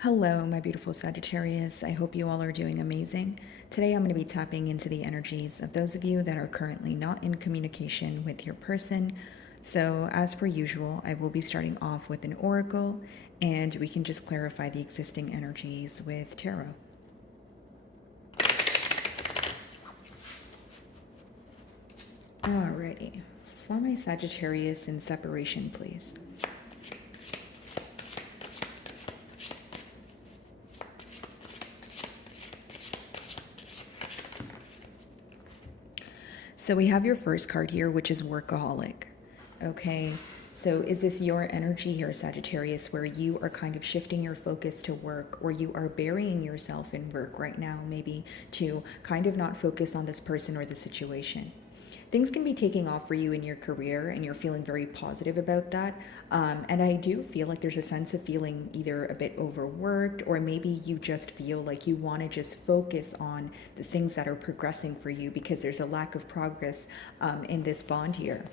Hello, my beautiful Sagittarius. I hope you all are doing amazing. Today, I'm going to be tapping into the energies of those of you that are currently not in communication with your person. So, as per usual, I will be starting off with an oracle, and we can just clarify the existing energies with tarot. Alrighty. For my Sagittarius in separation, please. So we have your first card here, which is Workaholic. Okay, so is this your energy here, Sagittarius, where you are kind of shifting your focus to work, or you are burying yourself in work right now, maybe to kind of not focus on this person or the situation? Things can be taking off for you in your career, and you're feeling very positive about that. And I do feel like there's a sense of feeling either a bit overworked, or maybe you just feel like you want to just focus on the things that are progressing for you because there's a lack of progress in this bond here.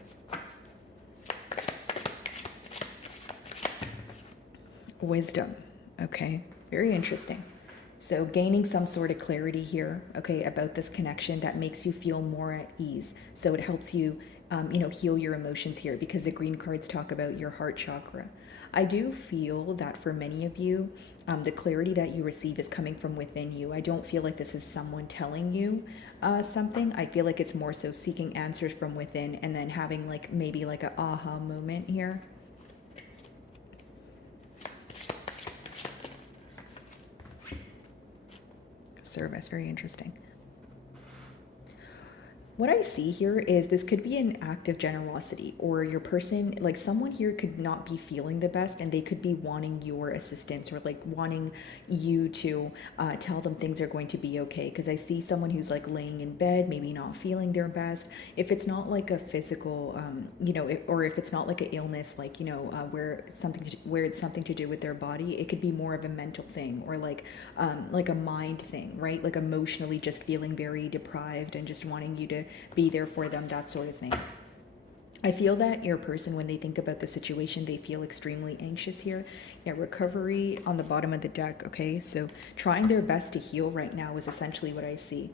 Wisdom. Okay, very interesting. So, gaining some sort of clarity here, okay, about this connection that makes you feel more at ease. So, it helps you, heal your emotions here because the green cards talk about your heart chakra. I do feel that for many of you, the clarity that you receive is coming from within you. I don't feel like this is someone telling you something. I feel like it's more so seeking answers from within and then having like maybe like an aha moment here. Service, very interesting. What I see here is this could be an act of generosity, or your person, like someone here could not be feeling the best and they could be wanting your assistance or like wanting you to tell them things are going to be okay. Because I see someone who's like laying in bed, maybe not feeling their best. If it's not like a physical, or if it's not like an illness, like, where it's something to do with their body, it could be more of a mental thing or like a mind thing, right? Like emotionally just feeling very deprived and just wanting you to be there for them, that sort of thing. I feel that your person, when they think about the situation, they feel extremely anxious here. Yeah, recovery on the bottom of the deck, okay? So trying their best to heal right now is essentially what I see.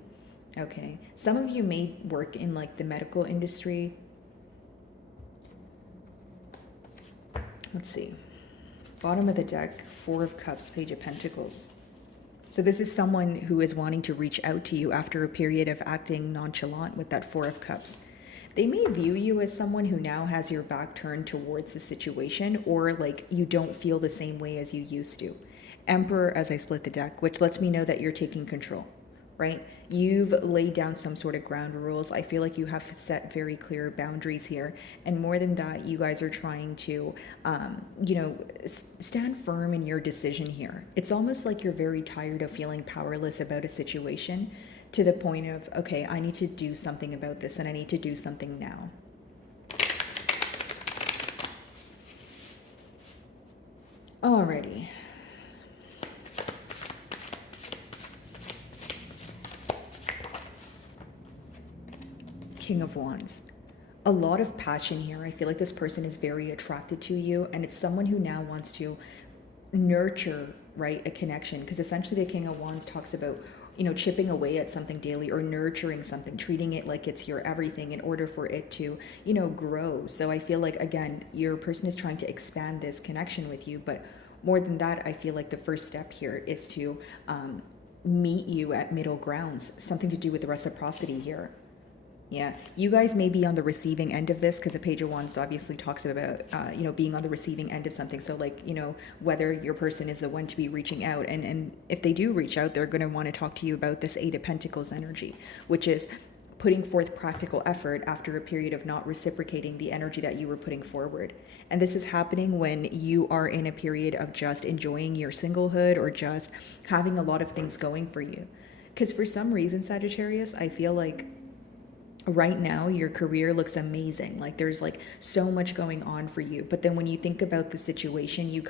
Okay. Some of you may work in like the medical industry. Let's see. Bottom of the deck, Four of Cups, Page of Pentacles. So this is someone who is wanting to reach out to you after a period of acting nonchalant with that Four of Cups. They may view you as someone who now has your back turned towards the situation, or like you don't feel the same way as you used to. Emperor as I split the deck, which lets me know that you're taking control, right? You've laid down some sort of ground rules. I feel like you have set very clear boundaries here. And more than that, you guys are trying to, stand firm in your decision here. It's almost like you're very tired of feeling powerless about a situation to the point of, okay, I need to do something about this and I need to do something now. Alrighty. King of Wands. A lot of passion here. I feel like this person is very attracted to you, and it's someone who now wants to nurture, right, a connection. Because essentially, the King of Wands talks about, chipping away at something daily or nurturing something, treating it like it's your everything in order for it to, grow. So I feel like, again, your person is trying to expand this connection with you, but more than that, I feel like the first step here is to meet you at middle grounds, something to do with the reciprocity here. Yeah, you guys may be on the receiving end of this because the Page of Wands obviously talks about, being on the receiving end of something. So, like, whether your person is the one to be reaching out. And if they do reach out, they're going to want to talk to you about this Eight of Pentacles energy, which is putting forth practical effort after a period of not reciprocating the energy that you were putting forward. And this is happening when you are in a period of just enjoying your singlehood or just having a lot of things going for you. Because for some reason, Sagittarius, I feel like right now your career looks amazing, like there's like so much going on for you, but then when you think about the situation, you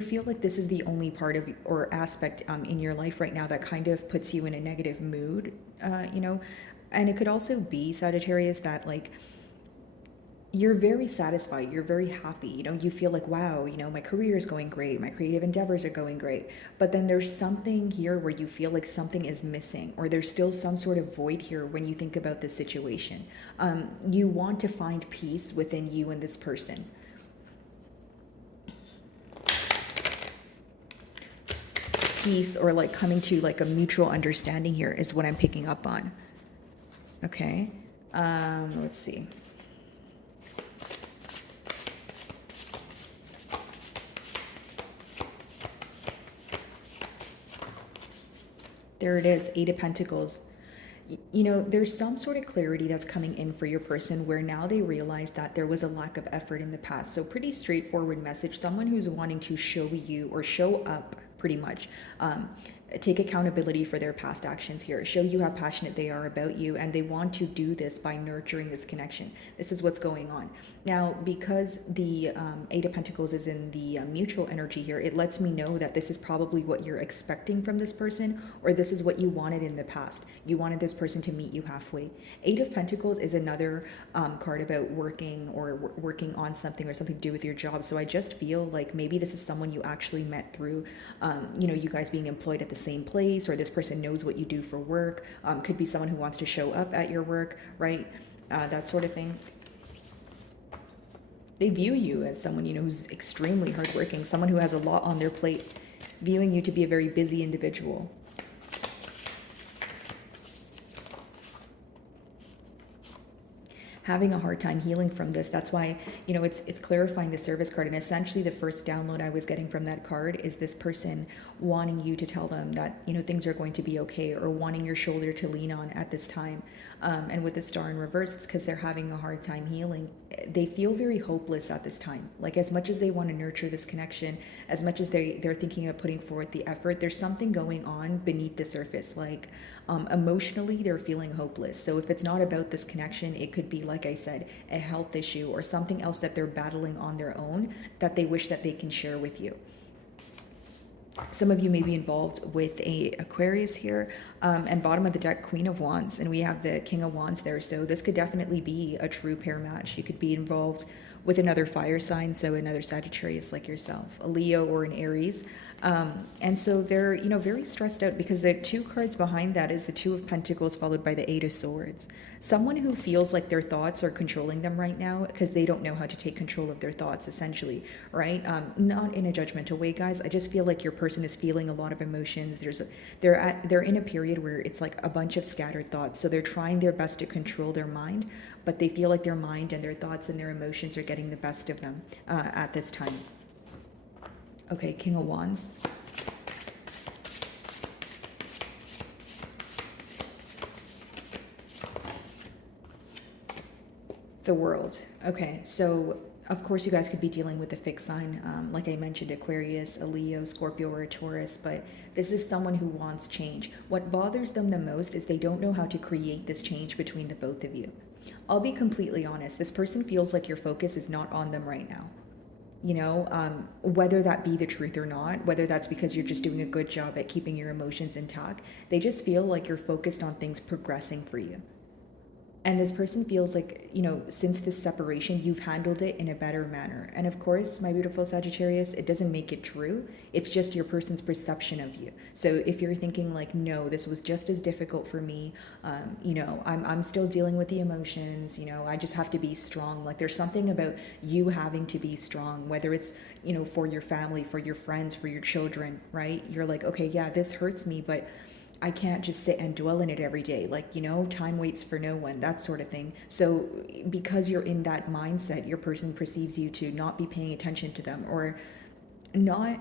feel like this is the only part of or aspect in your life right now that kind of puts you in a negative mood. And it could also be, Sagittarius, that like you're very satisfied, you're very happy, you feel like, wow, my career is going great, my creative endeavors are going great. But then there's something here where you feel like something is missing, or there's still some sort of void here when you think about this situation. You want to find peace within you and this person. Peace, or like coming to like a mutual understanding here, is what I'm picking up on. Okay, let's see. There it is, Eight of Pentacles. There's some sort of clarity that's coming in for your person, where now they realize that there was a lack of effort in the past. So pretty straightforward message. Someone who's wanting to show you, or show up pretty much, take accountability for their past actions here, show you how passionate they are about you, and they want to do this by nurturing this connection. This is what's going on. Now, because the Eight of Pentacles is in the mutual energy here, it lets me know that this is probably what you're expecting from this person, or this is what you wanted in the past. You wanted this person to meet you halfway. Eight of Pentacles is another card about working, or working on something, or something to do with your job. So I just feel like maybe this is someone you actually met through, you guys being employed at the same place, or this person knows what you do for work. Could be someone who wants to show up at your work, right? That sort of thing. They view you as someone, who's extremely hardworking, someone who has a lot on their plate, viewing you to be a very busy individual. Having a hard time healing from this. That's why, it's clarifying the service card. And essentially the first download I was getting from that card is this person wanting you to tell them that, things are going to be okay, or wanting your shoulder to lean on at this time. And with the Star in reverse, it's because they're having a hard time healing. They feel very hopeless at this time. Like, as much as they want to nurture this connection, as much as they're thinking of putting forth the effort, there's something going on beneath the surface. Like, emotionally, they're feeling hopeless. So if it's not about this connection, it could be, like I said, a health issue, or something else that they're battling on their own that they wish that they can share with you. Some of you may be involved with a Aquarius here, and bottom of the deck, Queen of Wands, and we have the King of Wands there. So this could definitely be a true pair match. You could be involved with another fire sign, so another Sagittarius like yourself, a Leo or an Aries. And so they're, very stressed out, because the two cards behind that is the Two of Pentacles followed by the Eight of Swords. Someone who feels like their thoughts are controlling them right now, because they don't know how to take control of their thoughts, essentially, right? Not in a judgmental way, guys. I just feel like your person is feeling a lot of emotions. They're in a period where it's like a bunch of scattered thoughts. So they're trying their best to control their mind, but they feel like their mind and their thoughts and their emotions are getting the best of them at this time. Okay, King of Wands. The World. Okay, so of course you guys could be dealing with a fixed sign, like I mentioned, Aquarius, a Leo, Scorpio, or a Taurus, but this is someone who wants change. What bothers them the most is they don't know how to create this change between the both of you. I'll be completely honest, this person feels like your focus is not on them right now. Whether that be the truth or not, whether that's because you're just doing a good job at keeping your emotions intact, they just feel like you're focused on things progressing for you. And this person feels like, since this separation, you've handled it in a better manner. And of course, my beautiful Sagittarius, it doesn't make it true. It's just your person's perception of you. So if you're thinking like, no, this was just as difficult for me, I'm still dealing with the emotions, I just have to be strong. Like, there's something about you having to be strong, whether it's, for your family, for your friends, for your children, right? You're like, okay, yeah, this hurts me, but I can't just sit and dwell in it every day. Like, time waits for no one, that sort of thing. So because you're in that mindset, your person perceives you to not be paying attention to them, or not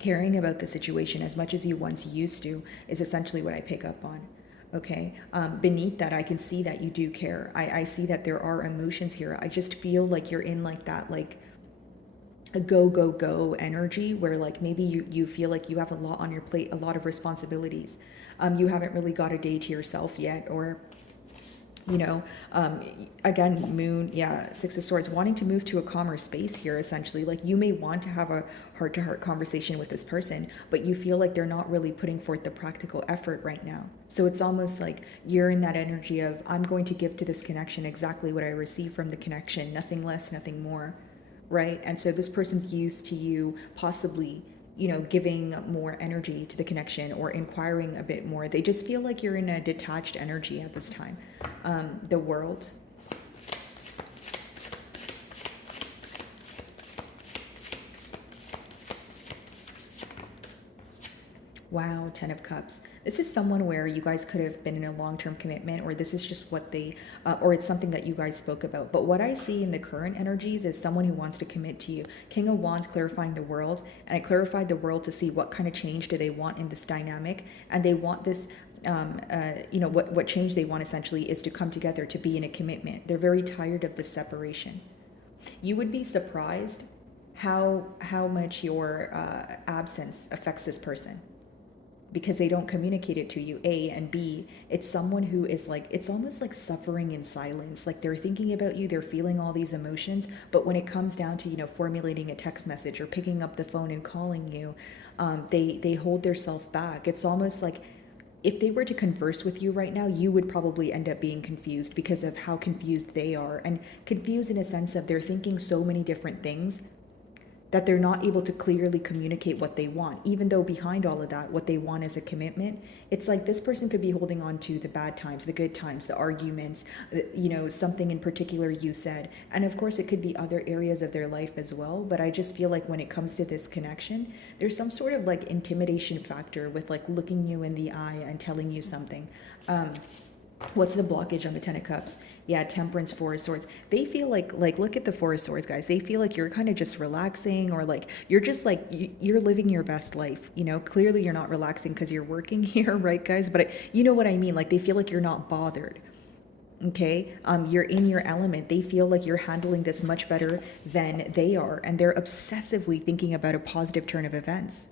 caring about the situation as much as you once used to, is essentially what I pick up on. Okay. Beneath that, I can see that you do care. I see that there are emotions here. I just feel like you're in like that, like, a go energy, where like maybe you feel like you have a lot on your plate, a lot of responsibilities. You haven't really got a day to yourself yet, or you know um again, moon, yeah, Six of Swords, wanting to move to a calmer space here. Essentially, like, you may want to have a heart-to-heart conversation with this person, but you feel like they're not really putting forth the practical effort right now. So it's almost like you're in that energy of, I'm going to give to this connection exactly what I receive from the connection, nothing less, nothing more, right? And so this person's used to you possibly, giving more energy to the connection or inquiring a bit more. They just feel like you're in a detached energy at this time. The World. Wow, Ten of Cups. This is someone where you guys could have been in a long-term commitment, or this is just what they, or it's something that you guys spoke about. But what I see in the current energies is someone who wants to commit to you. King of Wands clarifying the world, and I clarified the world to see what kind of change do they want in this dynamic, and they want this. What change they want essentially is to come together, to be in a commitment. They're very tired of this separation. You would be surprised how much your absence affects this person, because they don't communicate it to you. A, and B, it's someone who is like, it's almost like suffering in silence. Like, they're thinking about you, they're feeling all these emotions, but when it comes down to, formulating a text message or picking up the phone and calling you, they hold themselves back. It's almost like, if they were to converse with you right now, you would probably end up being confused because of how confused they are, and confused in a sense of they're thinking so many different things that they're not able to clearly communicate what they want, even though behind all of that, what they want is a commitment. It's like this person could be holding on to the bad times, the good times, the arguments, something in particular you said. And of course, it could be other areas of their life as well. But I just feel like when it comes to this connection, there's some sort of like intimidation factor with like looking you in the eye and telling you something. What's the blockage on the Ten of Cups? Yeah, Temperance, Four of Swords. They feel like look at the Four of Swords, guys. They feel like you're kind of just relaxing, or like you're just like you're living your best life. Clearly you're not relaxing because you're working here, right, guys? But you know what I mean. Like, they feel like you're not bothered. Okay, you're in your element. They feel like you're handling this much better than they are, and they're obsessively thinking about a positive turn of events.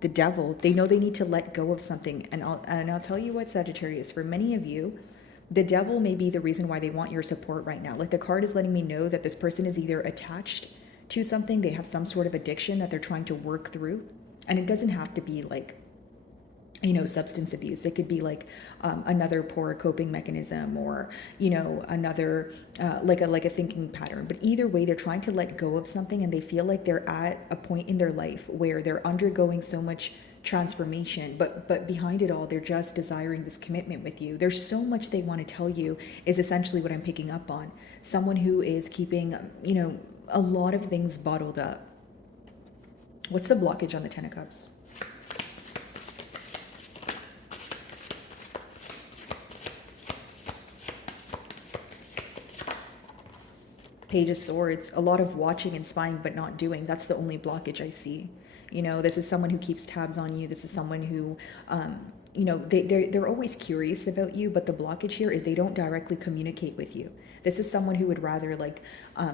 The Devil. They know they need to let go of something, and I'll tell you what, Sagittarius. For many of you, the Devil may be the reason why they want your support right now. Like, the card is letting me know that this person is either attached to something, they have some sort of addiction that they're trying to work through. And it doesn't have to be like, substance abuse. It could be like another poor coping mechanism, or, another like a thinking pattern. But either way, they're trying to let go of something, and they feel like they're at a point in their life where they're undergoing so much transformation, but behind it all, they're just desiring this commitment with you. There's so much they want to tell you, is essentially what I'm picking up on. Someone who is keeping, a lot of things bottled up. What's the blockage on the Ten of Cups? Page of Swords. A lot of watching and spying but not doing. That's the only blockage I see. This is someone who keeps tabs on you. This is someone who, they're always curious about you, but the blockage here is they don't directly communicate with you. This is someone who would rather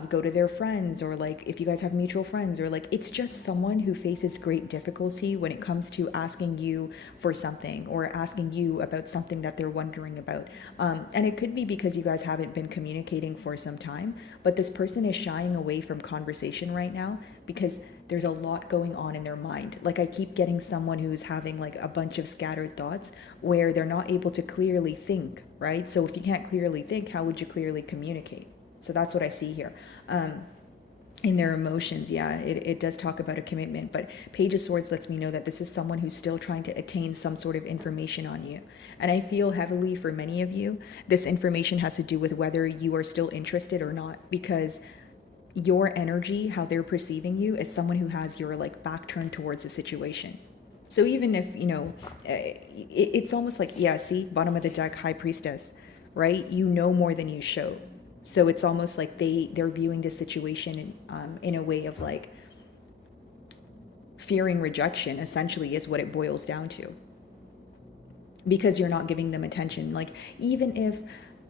go to their friends, or like if you guys have mutual friends, or like it's just someone who faces great difficulty when it comes to asking you for something, or asking you about something that they're wondering about. And it could be because you guys haven't been communicating for some time, but this person is shying away from conversation right now because there's a lot going on in their mind. Like, I keep getting someone who's having like a bunch of scattered thoughts where they're not able to clearly think, right? So if you can't clearly think, how would you clearly communicate? So that's what I see here. In their emotions, yeah, it does talk about a commitment, but Page of Swords lets me know that this is someone who's still trying to attain some sort of information on you. And I feel heavily for many of you, this information has to do with whether you are still interested or not, because your energy, how they're perceiving you, is someone who has your like back turned towards a situation. So even if, it's almost like, yeah, see, bottom of the deck, High Priestess, right? You know more than you show. So it's almost like they're viewing this situation in a way of like fearing rejection, essentially, is what it boils down to. Because you're not giving them attention. Like, even if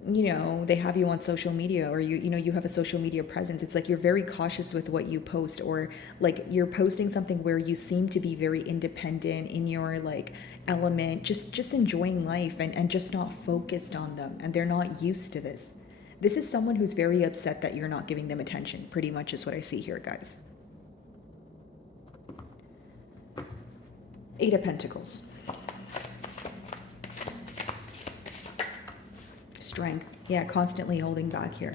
you know, they have you on social media, or you know, you have a social media presence. It's like you're very cautious with what you post, or like you're posting something where you seem to be very independent in your like element, just enjoying life, and just not focused on them, and they're not used to this. This is someone who's very upset that you're not giving them attention, pretty much is what I see here, guys. Eight of Pentacles. Strength. Yeah, constantly holding back here.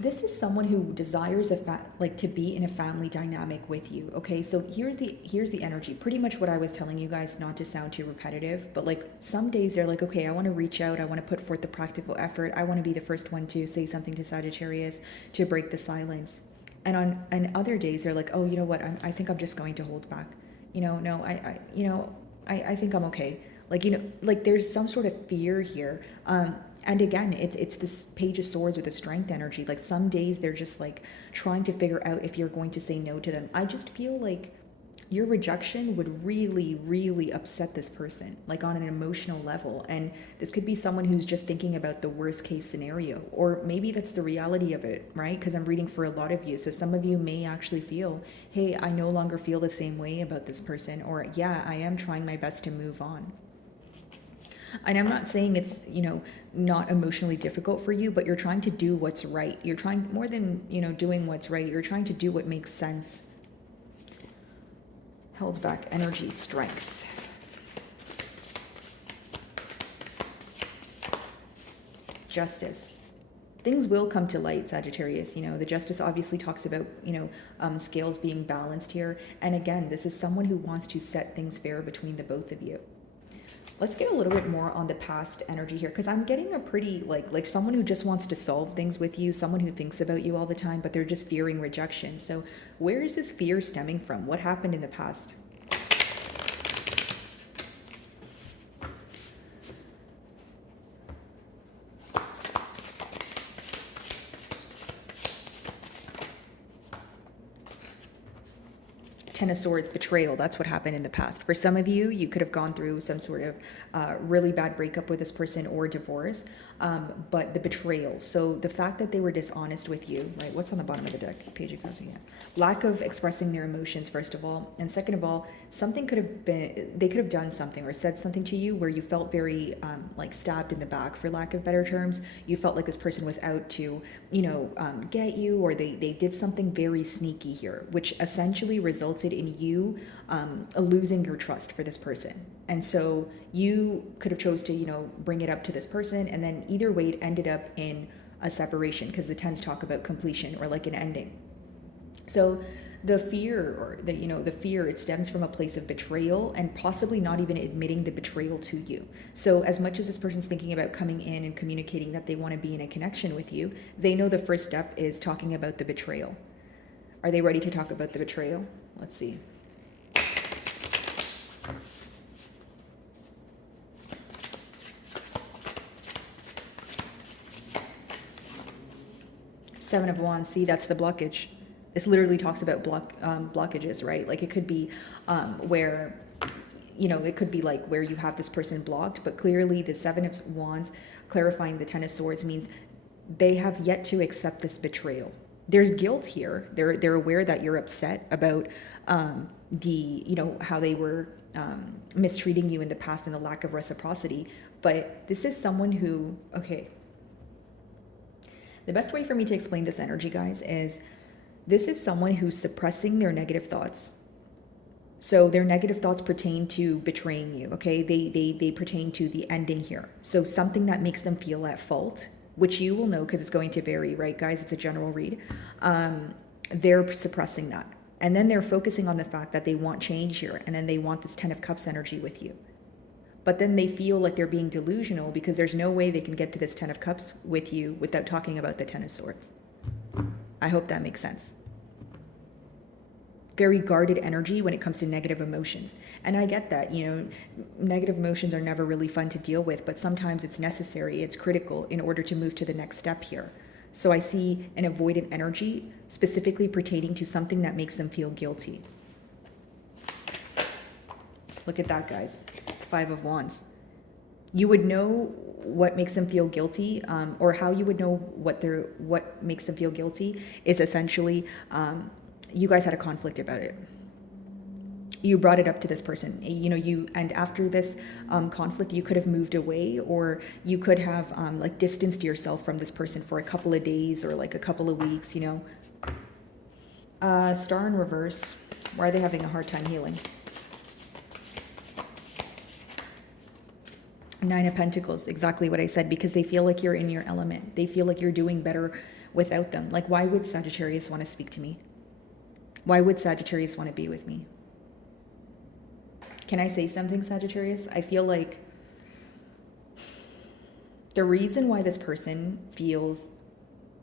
This is someone who desires like to be in a family dynamic with you. Okay, so here's the energy. Pretty much what I was telling you guys, not to sound too repetitive, but like some days they're like, okay, I want to reach out, I want to put forth the practical effort, I want to be the first one to say something to Sagittarius, to break the silence. And other days they're like, oh, you know what, I think I'm just going to hold back. You know, no, I think I'm okay. Like, you know, like there's some sort of fear here. And again, it's this Page of Swords with the strength energy. Like some days they're just like trying to figure out if you're going to say no to them. I just feel like your rejection would really, really upset this person, like on an emotional level. And this could be someone who's just thinking about the worst case scenario, or maybe that's the reality of it, right? Because I'm reading for a lot of you. So some of you may actually feel, hey, I no longer feel the same way about this person, or yeah, I am trying my best to move on. And I'm not saying it's, you know, not emotionally difficult for you, but you're trying to do what's right. You're trying, more than, you know, doing what's right, you're trying to do what makes sense. Held back energy, strength. Justice. Things will come to light, Sagittarius. You know, the Justice obviously talks about, you know, scales being balanced here. And again, this is someone who wants to set things fair between the both of you. Let's get a little bit more on the past energy here, because I'm getting a pretty, like someone who just wants to solve things with you, someone who thinks about you all the time, but they're just fearing rejection. So where is this fear stemming from? What happened in the past? Ten of Swords, betrayal. That's what happened in the past. For some of you, you could have gone through some sort of really bad breakup with this person, or divorce, but the betrayal. So the fact that they were dishonest with you, right? What's on the bottom of the deck? Page of Cups again. Lack of expressing their emotions, first of all. And second of all, something could have been, they could have done something or said something to you where you felt very like stabbed in the back, for lack of better terms. You felt like this person was out to, you know, get you, or they did something very sneaky here, which essentially resulted in you losing your trust for this person. And so you could have chose to, you know, bring it up to this person, and then either way it ended up in a separation, because the tens talk about completion or like an ending. So the fear, or the, you know, the fear, it stems from a place of betrayal, and possibly not even admitting the betrayal to you. So as much as this person's thinking about coming in and communicating that they want to be in a connection with you, they know the first step is talking about the betrayal. Are they ready to talk about the betrayal? Let's see. Seven of Wands. See, that's the blockage. This literally talks about blockages, right? Like it could be where, you know, it could be like where you have this person blocked, but clearly the Seven of Wands clarifying the Ten of Swords means they have yet to accept this betrayal. There's guilt here. They're aware that you're upset about the, you know, how they were mistreating you in the past and the lack of reciprocity. But this is someone who, okay, the best way for me to explain this energy, guys, is this is someone who's suppressing their negative thoughts. So their negative thoughts pertain to betraying you, okay? They pertain to the ending here. So something that makes them feel at fault, which you will know because it's going to vary, right, guys? It's a general read. They're suppressing that. And then they're focusing on the fact that they want change here, and then they want this Ten of Cups energy with you. But then they feel like they're being delusional because there's no way they can get to this Ten of Cups with you without talking about the Ten of Swords. I hope that makes sense. Very guarded energy when it comes to negative emotions. And I get that, you know, negative emotions are never really fun to deal with, but sometimes it's necessary, it's critical in order to move to the next step here. So I see an avoidant energy specifically pertaining to something that makes them feel guilty. Look at that, guys. Five of Wands. You would know what makes them feel guilty, or how you would know what makes them feel guilty is essentially, you guys had a conflict about it. You brought it up to this person, and after this conflict, you could have moved away, or you could have like distanced yourself from this person for a couple of days or like a couple of weeks. Star in reverse. Why are they having a hard time healing? Nine of Pentacles, exactly what I said, because they feel like you're in your element. They feel like you're doing better without them. Like, why would Sagittarius want to speak to me? Why would Sagittarius want to be with me? Can I say something, Sagittarius? I feel like the reason why this person feels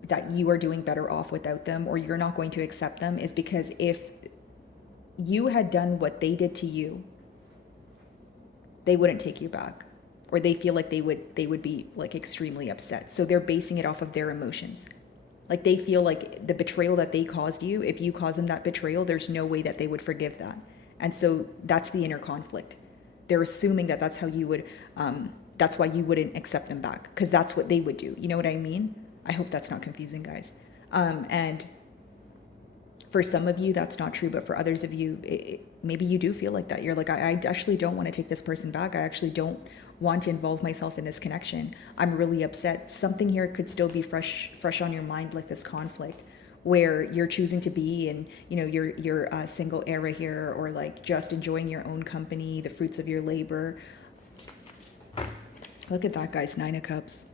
that you are doing better off without them, or you're not going to accept them, is because if you had done what they did to you, they wouldn't take you back, or they feel like they would be like extremely upset. So they're basing it off of their emotions. Like, they feel like the betrayal that they caused you, if you cause them that betrayal, there's no way that they would forgive that. And so that's the inner conflict. They're assuming that that's how you would, that's why you wouldn't accept them back, because that's what they would do. You know what I mean? I hope that's not confusing, guys. And for some of you, that's not true. But for others of you, maybe you do feel like that. You're like, I actually don't want to take this person back. I actually don't want to involve myself in this connection. I'm really upset. Something here could still be fresh on your mind, like this conflict where you're choosing to be in, your single era here, or like just enjoying your own company, the fruits of your labor. Look at that, guys. 9 of Cups.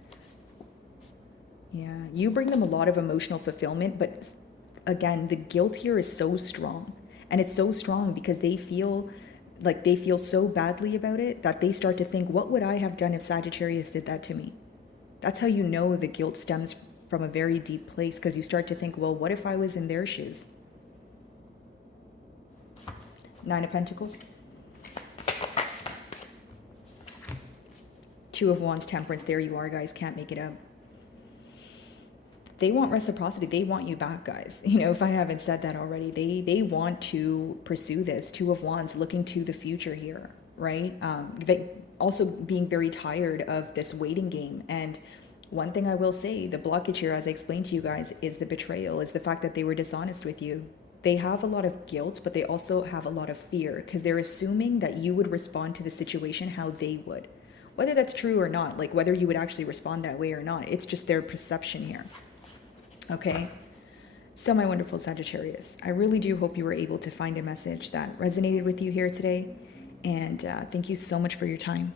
Yeah, you bring them a lot of emotional fulfillment, but again, the guilt here is so strong. And it's so strong because they feel so badly about it that they start to think, what would I have done if Sagittarius did that to me? That's how you know the guilt stems from a very deep place, because you start to think, well, what if I was in their shoes? 9 of Pentacles. 2 of Wands, Temperance. There you are, guys. Can't make it out. They want reciprocity. They want you back, guys. If I haven't said that already, they want to pursue this. 2 of Wands, looking to the future here, right? They also being very tired of this waiting game. And one thing I will say, the blockage here, as I explained to you guys, is the betrayal, is the fact that they were dishonest with you. They have a lot of guilt, but they also have a lot of fear, because they're assuming that you would respond to the situation how they would. Whether that's true or not, like whether you would actually respond that way or not, it's just their perception here. Okay? So my wonderful Sagittarius, I really do hope you were able to find a message that resonated with you here today. And thank you so much for your time.